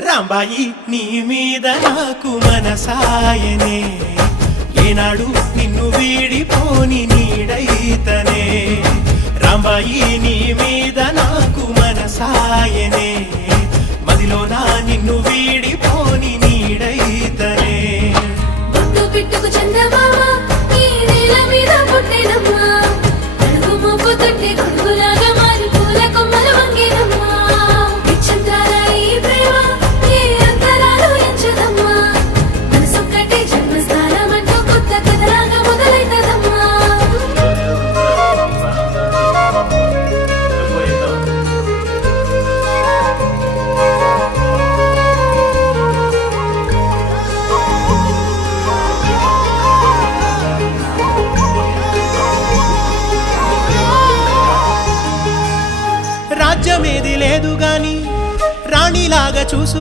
రాంబాయి నీ మీద నాకు మనసాయనే ఏనాడు నిన్ను వీడిపోని నీడైతనే రాంబాయి నీ మీద నాకు మనసాయనే మదిలో నా నిన్ను వీడిపోని నీడైతనే బొట్టు పిట్టుకు చందమామ ఈ నేల మీద పుట్టినమ్మా అడుగు మోపు తొట్టి గొడుగులాగా మారి పూల కొమ్మలు వంగినమ్మా విచిత్రాల ఈ ప్రేమ ఏ అంతరాలు ఎంచదమ్మా మనసొక్కటి జన్మస్థానం అంటూ కొత్త కథలాగా మొదలైతదమ్మా రాజ్యమేది లేదు గాని రాణిలాగా చూసు